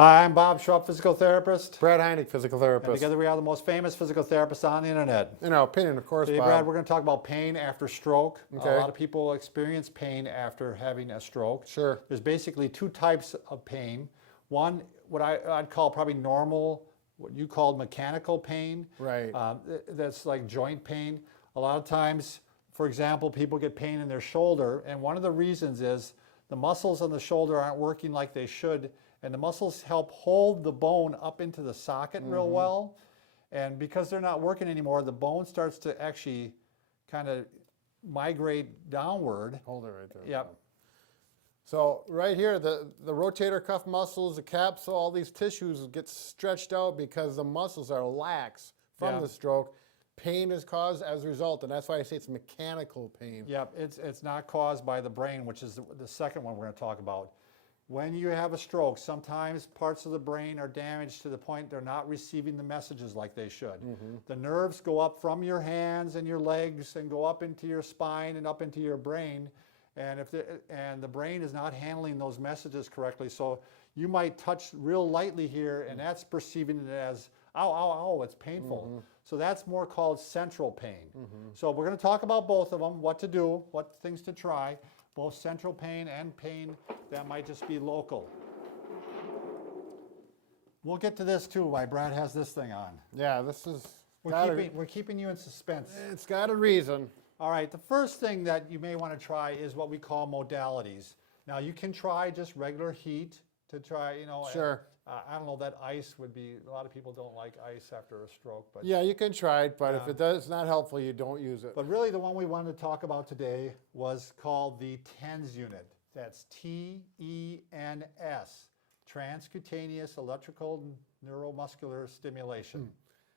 Hi, I'm Bob Schrupp, physical therapist. Brad Heineck, physical And therapist. together we are the most famous physical therapists on the internet. In our opinion, of course, Today, Bob. Brad, we're going to talk about pain after stroke. Okay. A lot of people experience pain after having a stroke. Sure. There's basically two types of pain. One, what I'd call probably normal, what you called mechanical pain. Right. That's like joint pain. A lot of times, for example, people get pain in their shoulder, and one of the reasons is the muscles on the shoulder aren't working like they should, and the muscles help hold the bone up into the socket real well. And because they're not working anymore, the bone starts to actually kind of migrate downward. Hold it right there. Yep. So right here, the rotator cuff muscles, the capsule, all these tissues get stretched out because the muscles are lax from the stroke. Pain is caused as a result, and that's why I say it's mechanical pain. Yep, it's not caused by the brain, which is the second one we're going to talk about. When you have a stroke, sometimes parts of the brain are damaged to the point they're not receiving the messages like they should. The nerves go up from your hands and your legs and go up into your spine and up into your brain, and the brain is not handling those messages correctly. So you might touch real lightly here, and that's perceiving it as ow, ow, ow, it's painful. So that's more called central pain. So we're going to talk about both of them, what to do, what things to try, both central pain and pain that might just be local. We'll get to this too, why Brad has this thing on. Yeah, this is... We're keeping you in suspense. It's got a reason. All right, the first thing that you may want to try is what we call modalities. Now you can try just regular heat to try, Sure. I don't know, that ice would be, a lot of people don't like ice after a stroke. But Yeah, you can try it, but if it's not helpful, you don't use it. But really the one we wanted to talk about today was called the TENS unit. That's TENS, transcutaneous electrical neuromuscular stimulation.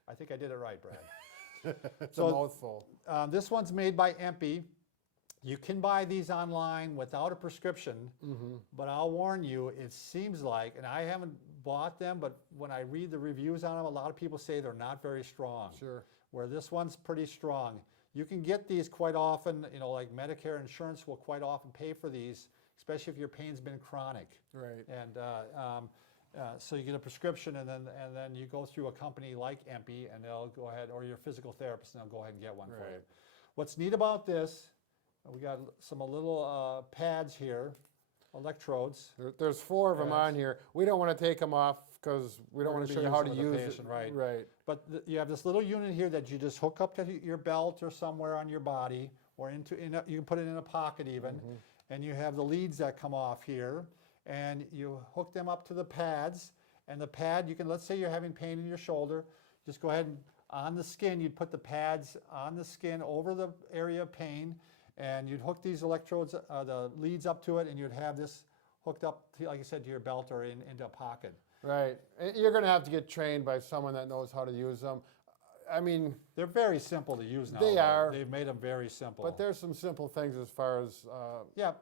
I think I did it right, Brad. It's a mouthful. This one's made by EMPI. You can buy these online without a prescription, but I'll warn you, it seems like, and I haven't bought them, but when I read the reviews on them, a lot of people say they're not very strong. Sure. Where this one's pretty strong. You can get these quite often, like Medicare insurance will quite often pay for these, especially if your pain's been chronic. Right. And so you get a prescription, and then you go through a company like EMPI, and they'll go ahead, or your physical therapist, and they'll go ahead and get one for you. What's neat about this, we got some little pads here, electrodes. There's 4 of them on here. We don't want to take them off because we don't want to show you how to use it. Right. But you have this little unit here that you just hook up to your belt or somewhere on your body, or you can put it in a pocket even, and you have the leads that come off here, and you hook them up to the pads, and the pad, let's say you're having pain in your shoulder, just go ahead and on the skin, you'd put the pads on the skin over the area of pain, and you'd hook these electrodes, the leads up to it, and you'd have this hooked up, like I said, to your belt or into a pocket. Right. You're going to have to get trained by someone that knows how to use them. I mean... They're very simple to use now. They are. They've made them very simple. But there's some simple things as far as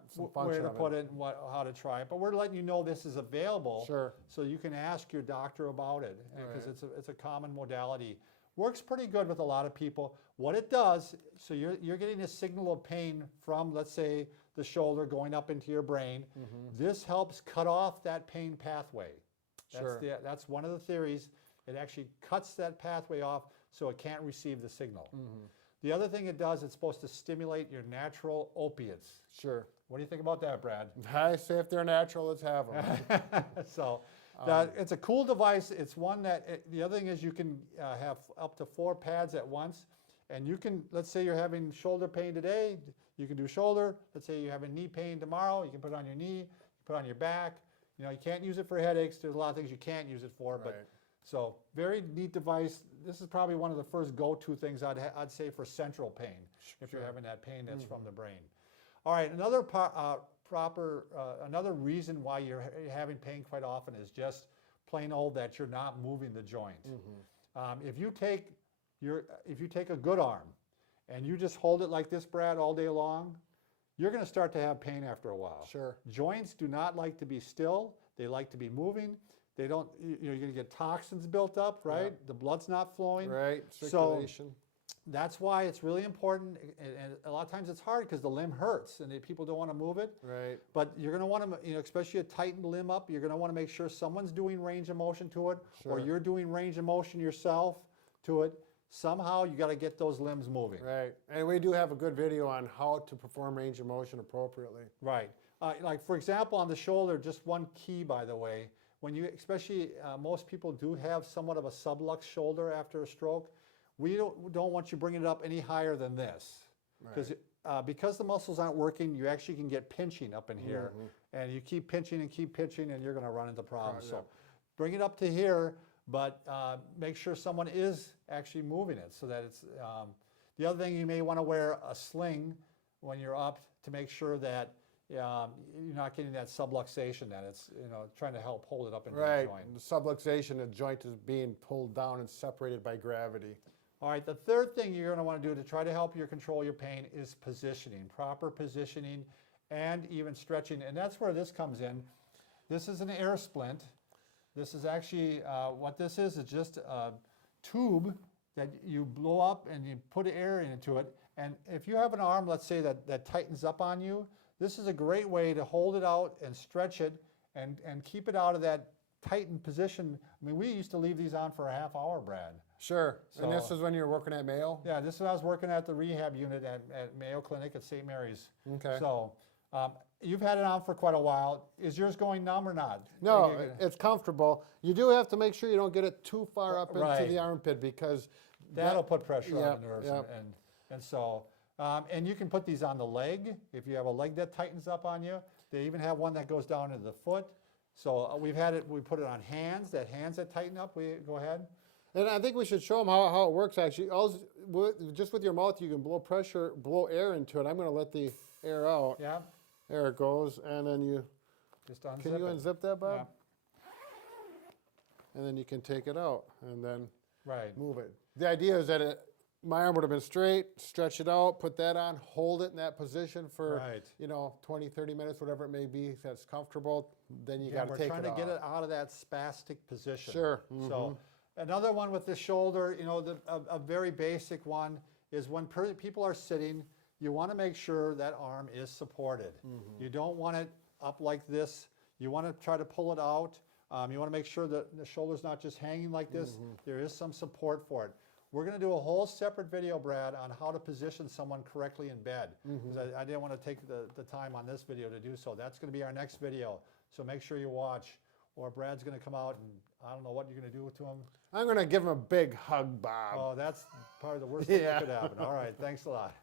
some function where to of put it and how to try it. But we're letting you know this is available. Sure. So you can ask your doctor about it, because it's a common modality. Works pretty good with a lot of people. What it does, so you're getting a signal of pain from, let's say, the shoulder going up into your brain. This helps cut off that pain pathway. That's one of the theories. It actually cuts that pathway off so it can't receive the signal. The other thing it does, it's supposed to stimulate your natural opiates. Sure. What do you think about that, Brad? I say if they're natural, let's have them. So it's a cool device. It's one that, the other thing is you can have up to 4 pads at once. And you can, let's say you're having shoulder pain today, you can do shoulder. Let's say you're having knee pain tomorrow, you can put it on your knee, put it on your back. You can't use it for headaches. There's a lot of things you can't use it for. But so very neat device. This is probably one of the first go-to things I'd say for central pain, if you're having that pain that's from the brain. All right, another another reason why you're having pain quite often is just plain old that you're not moving the joint. If you take a good arm and you just hold it like this, Brad, all day long, you're going to start to have pain after a while. Sure. Joints do not like to be still. They like to be moving. They don't, you're going to get toxins built up, right? The blood's not flowing. Right, circulation. that's why it's really important, and a lot of times it's hard because the limb hurts and people don't want to move it. Right. But you're going to want to, especially a tightened limb up, you're going to want to make sure someone's doing range of motion to it, or Sure. you're doing range of motion yourself to it. Somehow you got to get those limbs moving. Right. And we do have a good video on how to perform range of motion appropriately. Right. Like for example, on the shoulder, just one key, by the way, when you, especially most people do have somewhat of a sublux shoulder after a stroke, we don't want you bringing it up any higher than this. Because the muscles aren't working, you actually can get pinching up in here. And you keep pinching and you're going to run into problems. So bring it up to here, but make sure someone is actually moving it so that it's, the other thing, you may want to wear a sling when you're up to make sure that you're not getting that subluxation, that it's trying to help hold it up into the joint. The subluxation, the joint is being pulled down and separated by gravity. All right, the third thing you're going to want to do to try to help you control your pain is positioning, proper positioning, and even stretching. And that's where this comes in. This is an air splint. This is actually, what this is just a tube that you blow up and you put air into it. And if you have an arm, let's say, that tightens up on you, this is a great way to hold it out and stretch it and keep it out of that tightened position. I mean, we used to leave these on for a half hour, Brad. Sure. And this is when you were working at Mayo? Yeah, this is when I was working at the rehab unit at Mayo Clinic at St. Mary's. Okay. So you've had it on for quite a while. Is yours going numb or not? No, it's comfortable. You do have to make sure you don't get it too far up into Right. the armpit, because That'll put pressure on Yep, the nerves. yep. And so, and you can put these on the leg if you have a leg that tightens up on you. They even have one that goes down into the foot. So we put it on hands that tighten up. Go ahead. And I think we should show them how it works, actually. Just with your mouth, you can blow air into it. I'm going to let the air out. Yeah. There it goes. And then you, Just unzip can you it. unzip that, Bob? Yeah. And then you can take it out and then Right. move it. The idea is that my arm would have been straight, stretch it out, put that on, hold it in that position for, Right. 20, 30 minutes, whatever it may be, if that's comfortable. Then you Yeah, got to we're take trying it to get off. it out of that spastic position. Sure. So another one with the shoulder, a very basic one is when people are sitting, you want to make sure that arm is supported. You don't want it up like this. You want to try to pull it out. You want to make sure that the shoulder's not just hanging like this. There is some support for it. We're going to do a whole separate video, Brad, on how to position someone correctly in bed. Because I didn't want to take the time on this video to do so. That's going to be our next video. So make sure you watch. Or Brad's going to come out and I don't know what you're going to do to him. I'm going to give him a big hug, Bob. Oh, that's probably the worst thing that Yeah. could happen. All right, thanks a lot.